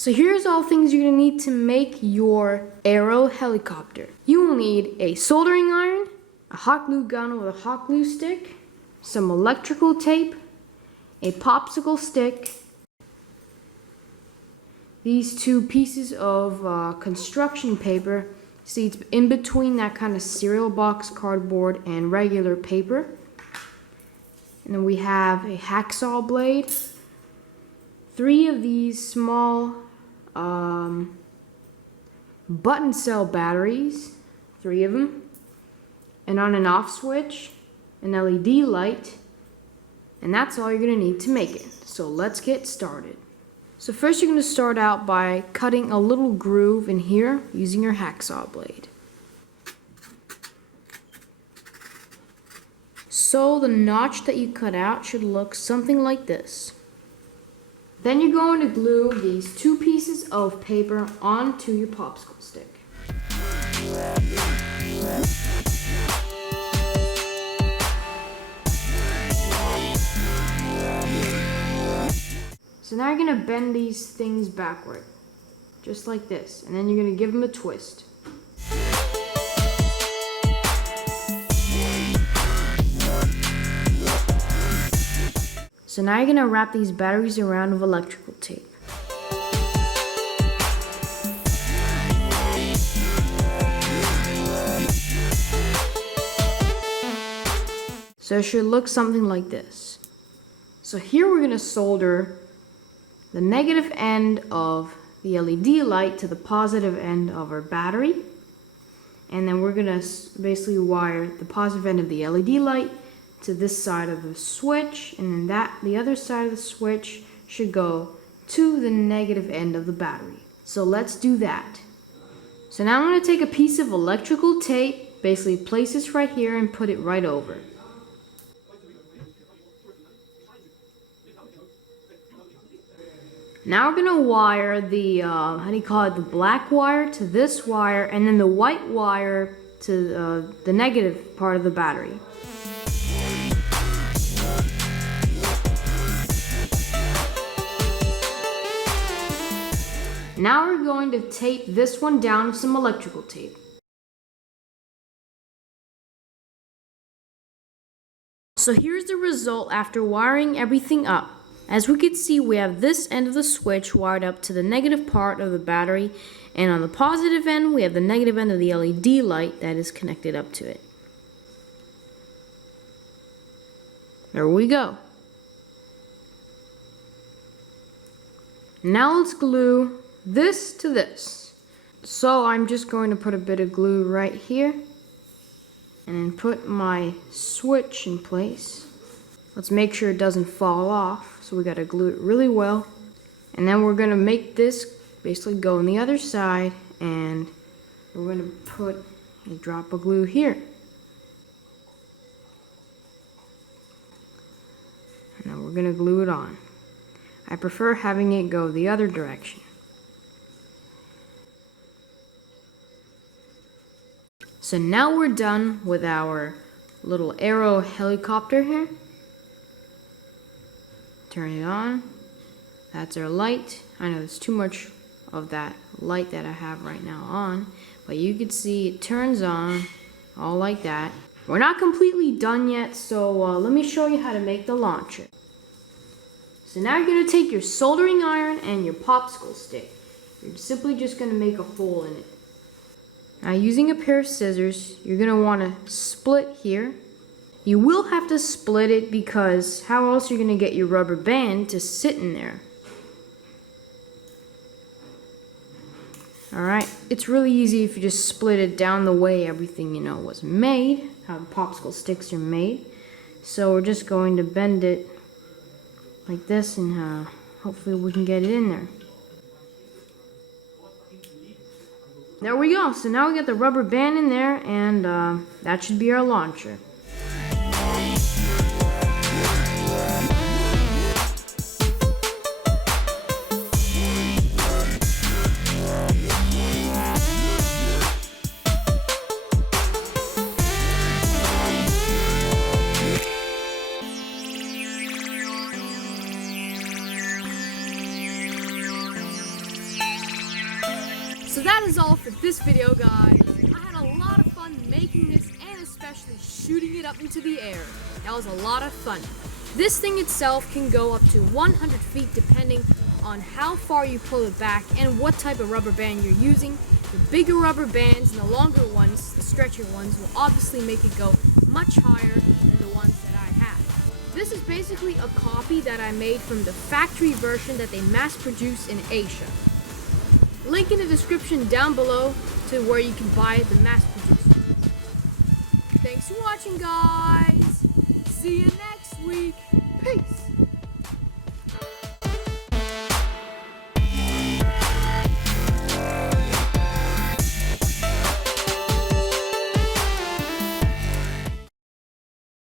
So here's all things you're gonna need to make your aero helicopter. You will need a soldering iron, a hot glue gun with a hot glue stick, some electrical tape, a popsicle stick, these two pieces of construction paper. See, it's in between that kind of cereal box cardboard and regular paper. And then we have a hacksaw blade, 3 of these small button cell batteries, 3 of them, an on and off switch, an LED light, and that's all you're going to need to make it. So let's get started. So first you're going to start out by cutting a little groove in here using your hacksaw blade. So the notch that you cut out should look something like this. Then you're going to glue these 2 pieces of paper onto your popsicle stick. So now you're going to bend these things backward, just like this, and then you're going to give them a twist. So now you're going to wrap these batteries around with electrical tape. So it should look something like this. So here we're going to solder the negative end of the LED light to the positive end of our battery. And then we're going to basically wire the positive end of the LED light to this side of the switch, and then the other side of the switch should go to the negative end of the battery. So let's do that. So now I'm going to take a piece of electrical tape, basically place this right here and put it right over. Now we're going to wire the, the black wire to this wire, and then the white wire to the negative part of the battery. Now we're going to tape this one down with some electrical tape. So here's the result after wiring everything up. As we can see, we have this end of the switch wired up to the negative part of the battery, and on the positive end we have the negative end of the LED light that is connected up to it. There we go. Now let's glue this to this. So I'm just going to put a bit of glue right here and then put my switch in place. Let's make sure it doesn't fall off, so we gotta glue it really well. And then we're gonna make this basically go on the other side, and we're gonna put a drop of glue here. And then we're gonna glue it on. I prefer having it go the other direction. So now we're done with our little aero helicopter here. Turn it on. That's our light. I know there's too much of that light that I have right now on, but you can see it turns on all like that. We're not completely done yet, so let me show you how to make the launcher. So now you're going to take your soldering iron and your popsicle stick. You're simply just going to make a hole in it. Now using a pair of scissors, you're going to want to split here. You will have to split it because how else are you going to get your rubber band to sit in there? Alright, it's really easy if you just split it down the way everything was made, how the popsicle sticks are made. So we're just going to bend it like this, and hopefully we can get it in there. There we go. So now we got the rubber band in there, and that should be our launcher. So that is all for this video, guys. I had a lot of fun making this and especially shooting it up into the air. That was a lot of fun. This thing itself can go up to 100 feet depending on how far you pull it back and what type of rubber band you're using. The bigger rubber bands and the longer ones, the stretcher ones, will obviously make it go much higher than the ones that I have. This is basically a copy that I made from the factory version that they mass produce in Asia. Link in the description down below to where you can buy the mass produced. Thanks for watching, guys. See you next week. Peace.